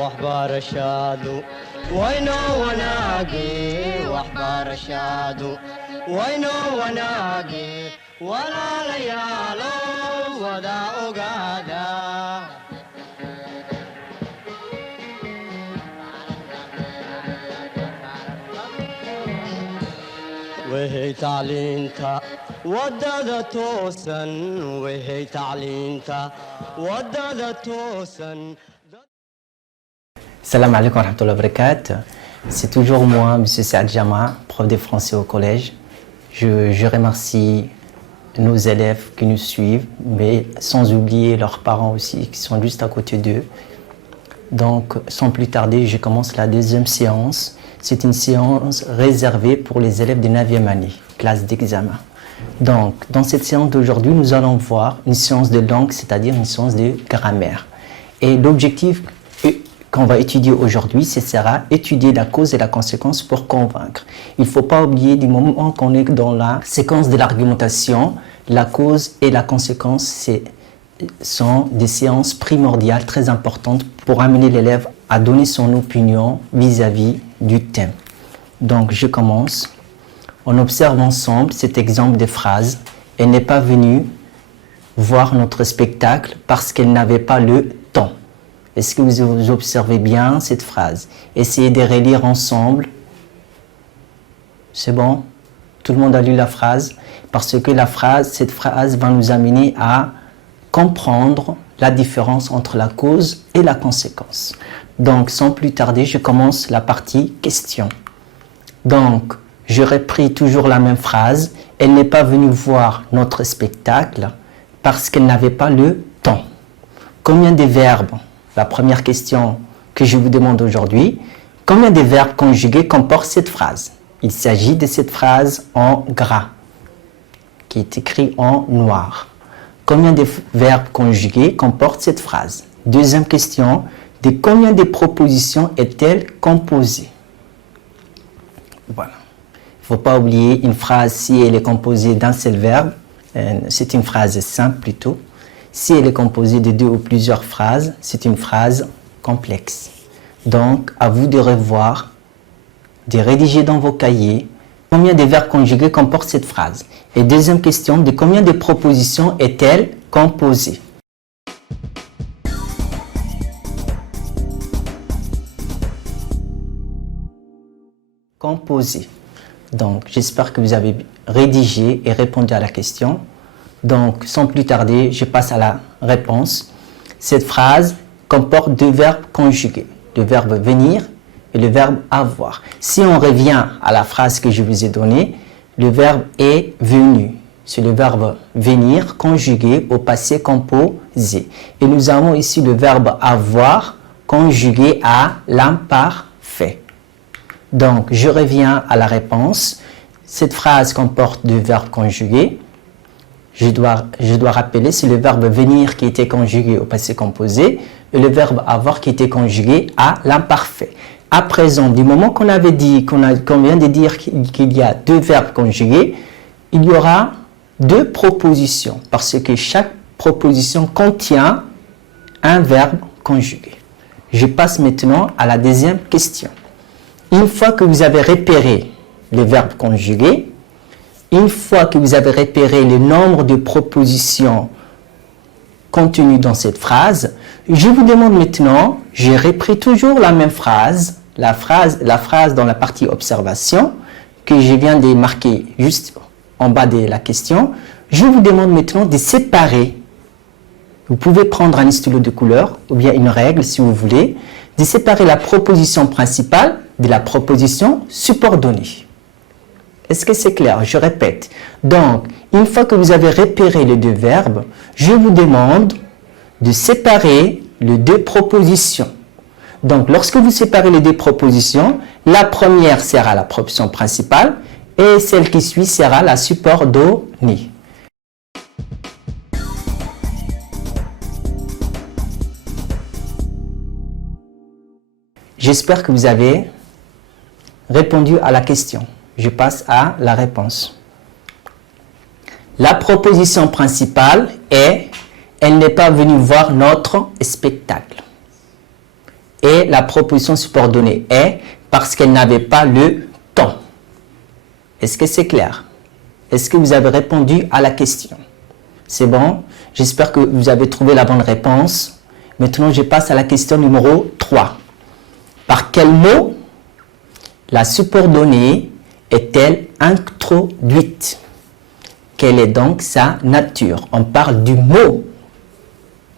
waxbarashadu waynoo wanaage waxbarashadu waynoo wanaage walaalayaalo wada ogaada wehey tacliinta wadada toosan wehey tacliinta wadada toosan. Salam alaikum wa rahmatullahi wa barakatuh. C'est toujours moi, M. Saad Jama, prof de français au collège. Je remercie nos élèves qui nous suivent, mais sans oublier leurs parents aussi qui sont juste à côté d'eux. Donc, sans plus tarder, je commence la deuxième séance. C'est une séance réservée pour les élèves de 9e année, classe d'examen. Donc, dans cette séance d'aujourd'hui, nous allons voir une séance de langue, c'est-à-dire une séance de grammaire. Et l'objectif qu'on va étudier aujourd'hui, ce sera étudier la cause et la conséquence pour convaincre. Il ne faut pas oublier du moment qu'on est dans la séquence de l'argumentation, la cause et la conséquence sont des séances primordiales très importantes pour amener l'élève à donner son opinion vis-à-vis du thème. Donc je commence. On observe ensemble cet exemple de phrase. Elle n'est pas venue voir notre spectacle parce qu'elle n'avait pas le temps. Est-ce que vous observez bien cette phrase? Essayez de relire ensemble. C'est bon? Tout le monde a lu la phrase? Parce que cette phrase va nous amener à comprendre la différence entre la cause et la conséquence. Donc, sans plus tarder, je commence la partie question. Donc, je repris toujours la même phrase. Elle n'est pas venue voir notre spectacle parce qu'elle n'avait pas le temps. Combien de verbes? La première question que je vous demande aujourd'hui, combien de verbes conjugués comporte cette phrase? Il s'agit de cette phrase en gras, qui est écrit en noir. Combien de verbes conjugués comporte cette phrase? Deuxième question, de combien de propositions est-elle composée? Voilà. Il ne faut pas oublier une phrase, si elle est composée d'un seul verbe, c'est une phrase simple plutôt. Si elle est composée de deux ou plusieurs phrases, c'est une phrase complexe. Donc, à vous de revoir, de rédiger dans vos cahiers combien de verbes conjugués comporte cette phrase. Et deuxième question, de combien de propositions est-elle composée? Composée. Donc, j'espère que vous avez rédigé et répondu à la question. Donc, sans plus tarder, je passe à la réponse. Cette phrase comporte deux verbes conjugués, le verbe venir et le verbe avoir. Si on revient à la phrase que je vous ai donnée, le verbe est venu. C'est le verbe venir conjugué au passé composé. Et nous avons ici le verbe avoir conjugué à l'imparfait. Donc, je reviens à la réponse. Cette phrase comporte deux verbes conjugués. Je dois rappeler, c'est le verbe venir qui était conjugué au passé composé et le verbe avoir qui était conjugué à l'imparfait. À présent, du moment qu'on avait dit, qu'on vient de dire qu'il y a deux verbes conjugués, il y aura deux propositions parce que chaque proposition contient un verbe conjugué. Je passe maintenant à la deuxième question. Une fois que vous avez repéré les verbes conjugués, une fois que vous avez repéré le nombre de propositions contenues dans cette phrase, je vous demande maintenant, j'ai repris toujours la même phrase, la phrase dans la partie observation que je viens de marquer juste en bas de la question. Je vous demande maintenant de séparer. Vous pouvez prendre un stylo de couleur ou bien une règle si vous voulez, de séparer la proposition principale de la proposition subordonnée. Est-ce que c'est clair? Je répète. Donc, une fois que vous avez repéré les deux verbes, je vous demande de séparer les deux propositions. Donc, lorsque vous séparez les deux propositions, la première sera la proposition principale et celle qui suit sera la subordonnée. J'espère que vous avez répondu à la question. Je passe à la réponse. La proposition principale est « Elle n'est pas venue voir notre spectacle ». et la proposition subordonnée est parce qu'elle n'avait pas le temps. Est-ce que c'est clair? Est-ce que vous avez répondu à la question? C'est bon? J'espère que vous avez trouvé la bonne réponse. Maintenant, je passe à la question numéro 3. Par quel mot la subordonnée est-elle introduite? Quelle est donc sa nature? On parle du mot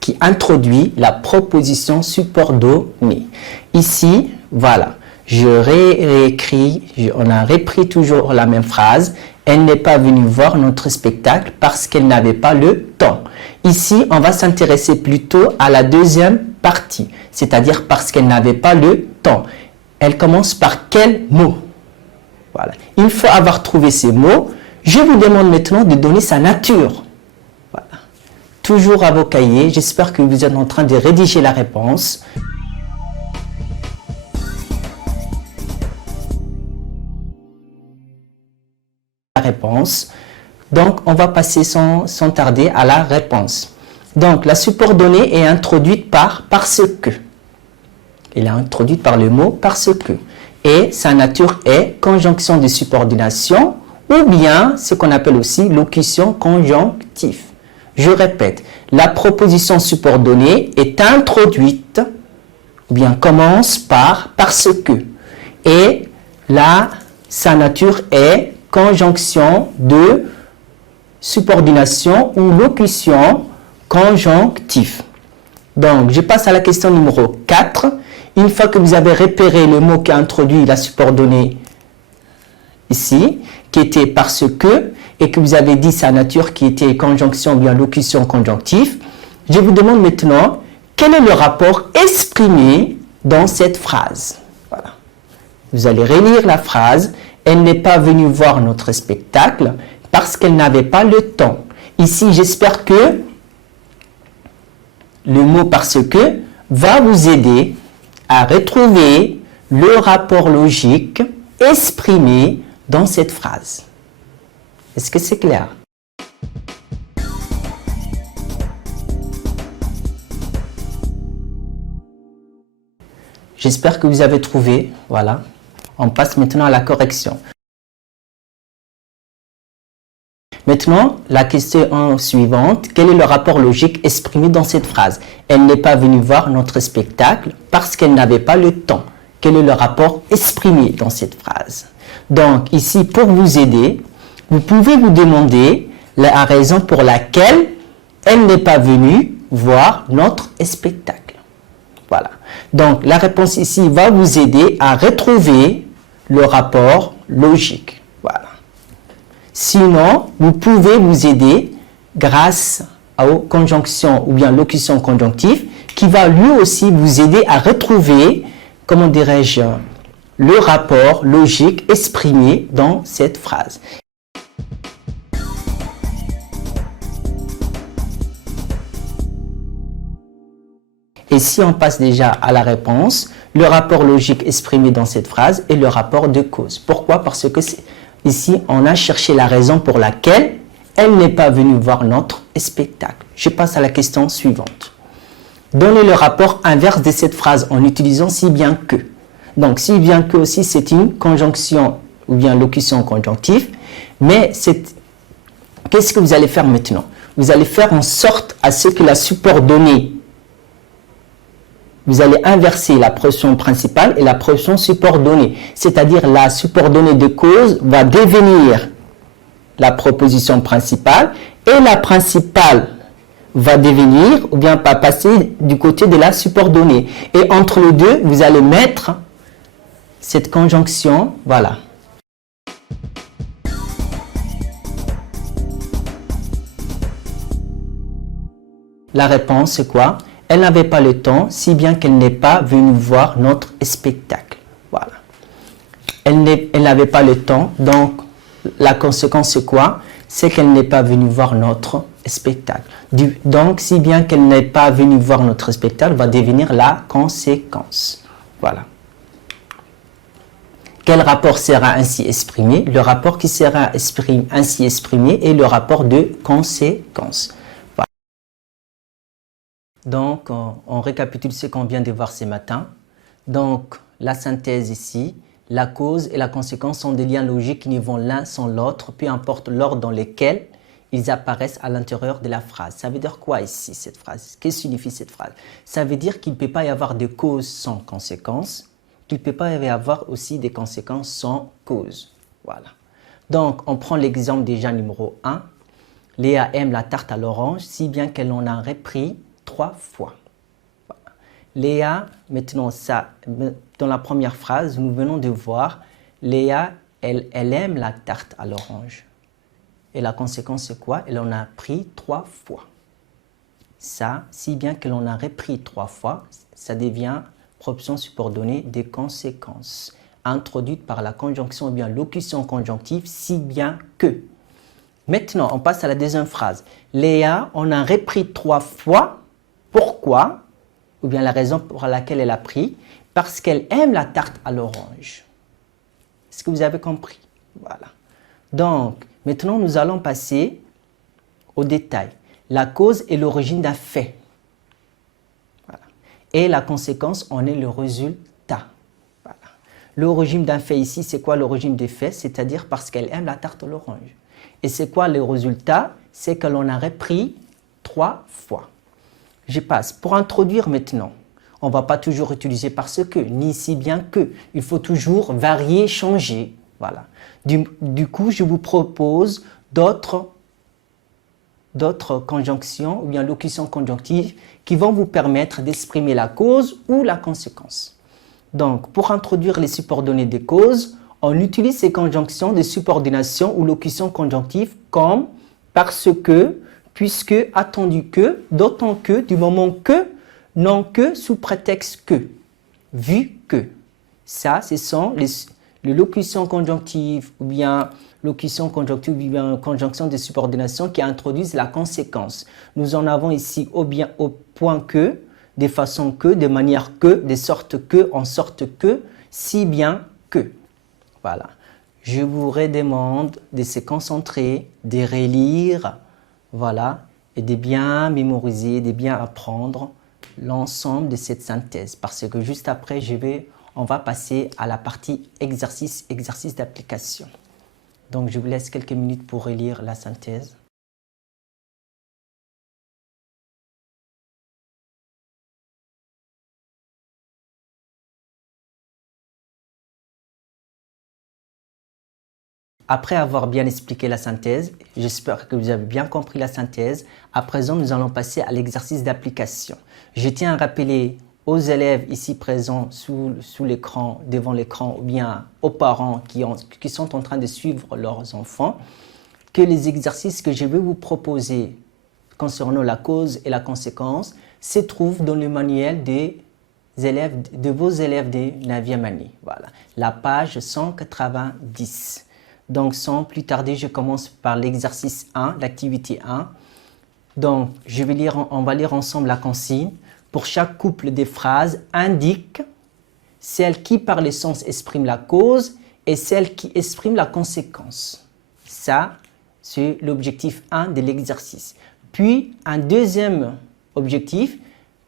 qui introduit la proposition subordonnée. Ici, voilà, je réécris, on a repris toujours la même phrase. Elle n'est pas venue voir notre spectacle parce qu'elle n'avait pas le temps. Ici, on va s'intéresser plutôt à la deuxième partie, c'est-à-dire parce qu'elle n'avait pas le temps. Elle commence par quel mot? Voilà. Il faut avoir trouvé ces mots. Je vous demande maintenant de donner sa nature. Voilà. Toujours à vos cahiers. J'espère que vous êtes en train de rédiger la réponse. Réponse. Donc, on va passer sans tarder à la réponse. Donc, la subordonnée est introduite par parce que. Elle est introduite par le mot parce que. Et sa nature est conjonction de subordination ou bien ce qu'on appelle aussi locution conjonctive. Je répète, la proposition subordonnée est introduite ou bien commence par parce que. Et là, sa nature est conjonction de subordination ou locution conjonctive. Donc, je passe à la question numéro 4. Une fois que vous avez repéré le mot qui a introduit la subordonnée ici, qui était parce que, et que vous avez dit sa nature qui était conjonction ou bien locution conjonctive, je vous demande maintenant quel est le rapport exprimé dans cette phrase. Voilà. Vous allez relire la phrase. Elle n'est pas venue voir notre spectacle parce qu'elle n'avait pas le temps. Ici, j'espère que le mot parce que va vous aider à retrouver le rapport logique exprimé dans cette phrase. Est-ce que c'est clair? J'espère que vous avez trouvé. Voilà. On passe maintenant à la correction. Maintenant, la question suivante. Quel est le rapport logique exprimé dans cette phrase? Elle n'est pas venue voir notre spectacle parce qu'elle n'avait pas le temps. Quel est le rapport exprimé dans cette phrase? Donc, ici, pour vous aider, vous pouvez vous demander la raison pour laquelle elle n'est pas venue voir notre spectacle. Voilà. Donc, la réponse ici va vous aider à retrouver le rapport logique. Voilà. Sinon, vous pouvez vous aider grâce aux conjonctions ou bien locution conjonctive qui va lui aussi vous aider à retrouver, comment dirais-je, le rapport logique exprimé dans cette phrase. Et si on passe déjà à la réponse, le rapport logique exprimé dans cette phrase est le rapport de cause. Pourquoi? Parce que ici, on a cherché la raison pour laquelle elle n'est pas venue voir notre spectacle. Je passe à la question suivante. Donnez le rapport inverse de cette phrase en utilisant si bien que. Donc, si bien que aussi, c'est une conjonction ou bien locution conjonctive. Mais qu'est-ce que vous allez faire maintenant? Vous allez faire en sorte à ce que la subordonnée, vous allez inverser la proposition principale et la proposition subordonnée. C'est-à-dire la subordonnée de cause va devenir la proposition principale et la principale va devenir ou bien pas passer du côté de la subordonnée. Et entre les deux, vous allez mettre cette conjonction, voilà. La réponse, c'est quoi? Elle n'avait pas le temps, si bien qu'elle n'est pas venue voir notre spectacle. Voilà. Elle n'avait pas le temps, donc la conséquence, c'est quoi? C'est qu'elle n'est pas venue voir notre spectacle. Donc, si bien qu'elle n'est pas venue voir notre spectacle, va devenir la conséquence. Voilà. Quel rapport sera ainsi exprimé? Le rapport qui sera ainsi exprimé est le rapport de conséquence. Voilà. Donc, on récapitule ce qu'on vient de voir ce matin. Donc, la synthèse ici, la cause et la conséquence sont des liens logiques qui ne vont l'un sans l'autre, peu importe l'ordre dans lequel ils apparaissent à l'intérieur de la phrase. Ça veut dire quoi ici, cette phrase? Qu'est-ce que signifie cette phrase? Ça veut dire qu'il ne peut pas y avoir de cause sans conséquence, qu'il ne peut pas y avoir aussi des conséquences sans cause. Voilà. Donc, on prend l'exemple déjà numéro 1. Léa aime la tarte à l'orange, si bien qu'elle en a repris 3 fois. Voilà. Léa, maintenant, ça, dans la première phrase, nous venons de voir, Léa, elle aime la tarte à l'orange. Et la conséquence, c'est quoi? Elle en a pris 3 fois. Ça, si bien qu'elle en a repris 3 fois, ça devient proposition subordonnée des conséquences, introduite par la conjonction ou bien locution conjonctive, si bien que. Maintenant, on passe à la deuxième phrase. Léa en a repris 3 fois. Pourquoi? Ou bien la raison pour laquelle elle a pris. Parce qu'elle aime la tarte à l'orange. Est-ce que vous avez compris? Voilà. Donc, maintenant, nous allons passer au détail. La cause est l'origine d'un fait. Voilà. Et la conséquence en est le résultat. Voilà. L'origine d'un fait ici, c'est quoi l'origine des faits? C'est-à-dire parce qu'elle aime la tarte à l'orange. Et c'est quoi le résultat? C'est que l'on a repris 3 fois. Je passe. Pour introduire maintenant, on ne va pas toujours utiliser parce que, ni si bien que. Il faut toujours varier, changer. Voilà. Du coup, je vous propose d'autres conjonctions ou bien locutions conjonctives qui vont vous permettre d'exprimer la cause ou la conséquence. Donc, pour introduire les subordonnées des causes, on utilise ces conjonctions de subordination ou locutions conjonctives comme parce que, puisque, attendu que, d'autant que, du moment que, non que, sous prétexte que, vu que. Ça, ce sont les locutions conjonctives ou bien locutions conjonctives ou bien conjonctions de subordination qui introduisent la conséquence. Nous en avons ici au point que, de façon que, de manière que, de sorte que, en sorte que, si bien que. Voilà. Je vous redemande de se concentrer, de relire, voilà, et de bien mémoriser, de bien apprendre l'ensemble de cette synthèse. Parce que juste après, on va passer à la partie exercice d'application. Donc, je vous laisse quelques minutes pour relire la synthèse. Après avoir bien expliqué la synthèse, j'espère que vous avez bien compris la synthèse. À présent, nous allons passer à l'exercice d'application. Je tiens à rappeler aux élèves ici présents sous l'écran, devant l'écran, ou bien aux parents qui sont en train de suivre leurs enfants, que les exercices que je vais vous proposer concernant la cause et la conséquence se trouvent dans le manuel de vos élèves de 9e année. Voilà, la page 190. Donc, sans plus tarder, je commence par l'exercice 1, l'activité 1. Donc, on va lire ensemble la consigne. Pour chaque couple de phrases, indique celle qui, par le sens, exprime la cause et celle qui exprime la conséquence. Ça, c'est l'objectif 1 de l'exercice. Puis, un deuxième objectif,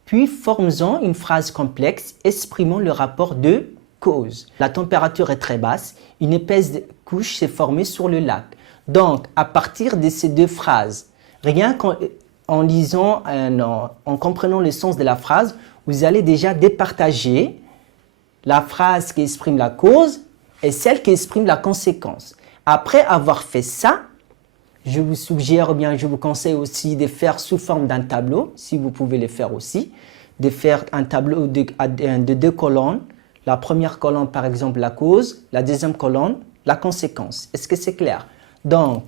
puis formons une phrase complexe exprimant le rapport de cause. La température est très basse, une épaisse couche s'est formée sur le lac. Donc, à partir de ces deux phrases, rien qu'en lisant, en comprenant le sens de la phrase, vous allez déjà départager la phrase qui exprime la cause et celle qui exprime la conséquence. Après avoir fait ça, je vous suggère, ou bien je vous conseille aussi de faire sous forme d'un tableau, si vous pouvez le faire aussi, de faire un tableau de 2 colonnes. La première colonne, par exemple, la cause, la deuxième colonne, la conséquence. Est-ce que c'est clair? Donc,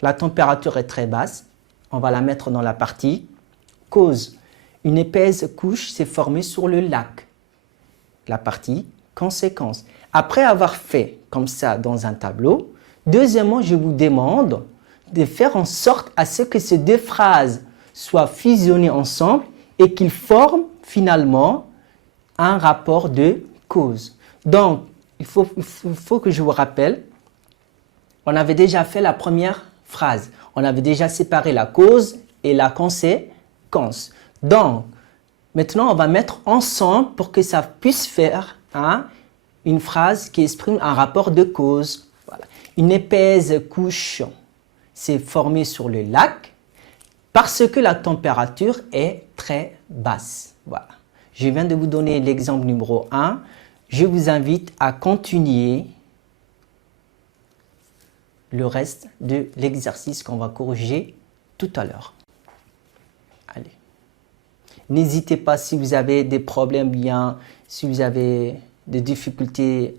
la température est très basse. On va la mettre dans la partie cause. Une épaisse couche s'est formée sur le lac. La partie conséquence. Après avoir fait comme ça dans un tableau, deuxièmement, je vous demande de faire en sorte à ce que ces deux phrases soient fusionnées ensemble et qu'ils forment finalement un rapport de cause. Donc, il faut que je vous rappelle, on avait déjà fait la première phrase. On avait déjà séparé la cause et la conséquence. Donc, Maintenant, on va mettre ensemble pour que ça puisse faire une phrase qui exprime un rapport de cause. Voilà. Une épaisse couche s'est formée sur le lac parce que la température est très basse. Voilà. Je viens de vous donner l'exemple numéro 1. Je vous invite à continuer le reste de l'exercice qu'on va corriger tout à l'heure. Allez. N'hésitez pas si vous avez des problèmes, bien, si vous avez des difficultés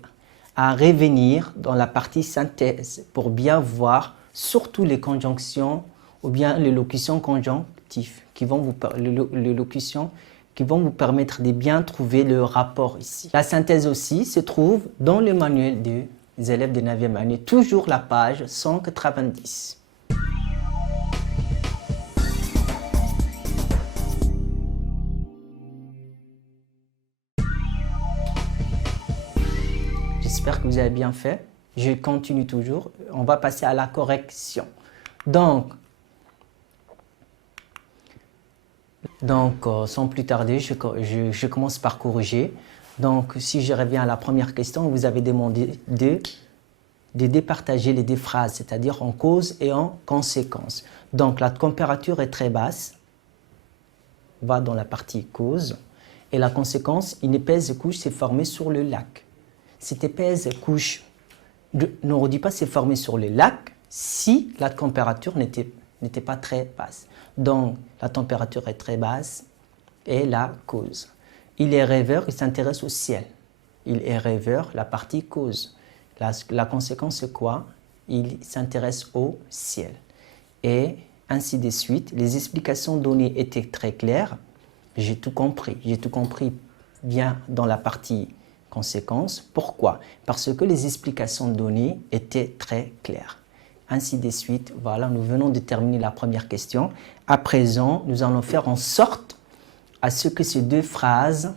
à revenir dans la partie synthèse pour bien voir surtout les conjonctions ou bien les locutions conjonctives qui vont vous permettre de bien trouver le rapport ici. La synthèse aussi se trouve dans le manuel des élèves de 9e année, toujours la page 190. J'espère que vous avez bien fait. Je continue toujours. On va passer à la correction. Donc, sans plus tarder, je commence par corriger. Donc, si je reviens à la première question, vous avez demandé de départager les deux phrases, c'est-à-dire en cause et en conséquence. Donc, la température est très basse, va dans la partie cause, et la conséquence, une épaisse couche s'est formée sur le lac. Cette épaisse couche, ne redit pas, s'est formée sur le lac si la température n'était pas très basse. Donc, la température est très basse et la cause. Il est rêveur, il s'intéresse au ciel. Il est rêveur, la partie cause. La conséquence, c'est quoi? Il s'intéresse au ciel. Et ainsi de suite. Les explications données étaient très claires. J'ai tout compris. J'ai tout compris bien dans la partie conséquence. Pourquoi? Parce que les explications données étaient très claires. Ainsi de suite. Voilà, nous venons de terminer la première question. À présent, nous allons faire en sorte à ce que ces deux phrases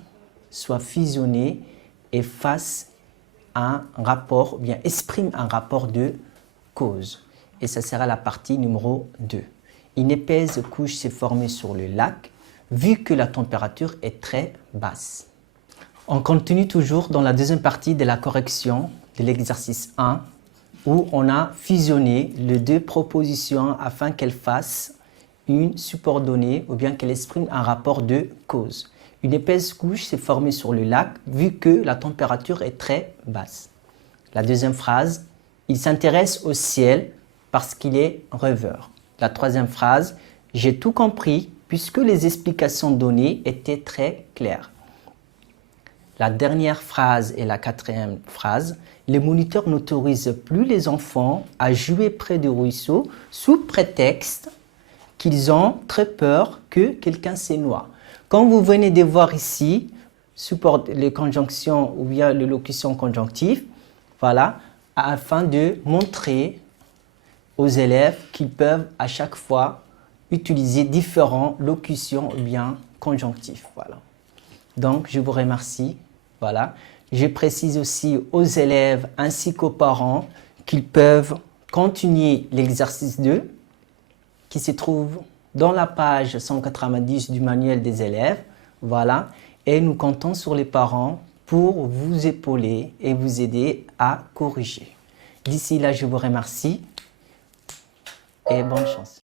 soient fusionnées et fassent un rapport, ou bien expriment un rapport de cause. Et ça sera la partie numéro 2. Une épaisse couche s'est formée sur le lac, vu que la température est très basse. On continue toujours dans la deuxième partie de la correction de l'exercice 1, où on a fusionné les deux propositions afin qu'elles fassent une subordonnée ou bien qu'elles expriment un rapport de cause. Une épaisse couche s'est formée sur le lac vu que la température est très basse. La deuxième phrase, il s'intéresse au ciel parce qu'il est rêveur. La troisième phrase, j'ai tout compris puisque les explications données étaient très claires. La dernière phrase et la quatrième phrase, les moniteurs n'autorisent plus les enfants à jouer près du ruisseau sous prétexte qu'ils ont très peur que quelqu'un se noie. Comme vous venez de voir ici, support les conjonctions ou bien les locutions conjonctives, voilà, afin de montrer aux élèves qu'ils peuvent à chaque fois utiliser différentes locutions ou bien conjonctifs. Voilà. Donc, je vous remercie. Voilà. Je précise aussi aux élèves ainsi qu'aux parents qu'ils peuvent continuer l'exercice 2 qui se trouve dans la page 190 du manuel des élèves. Voilà. Et nous comptons sur les parents pour vous épauler et vous aider à corriger. D'ici là, je vous remercie et bonne chance.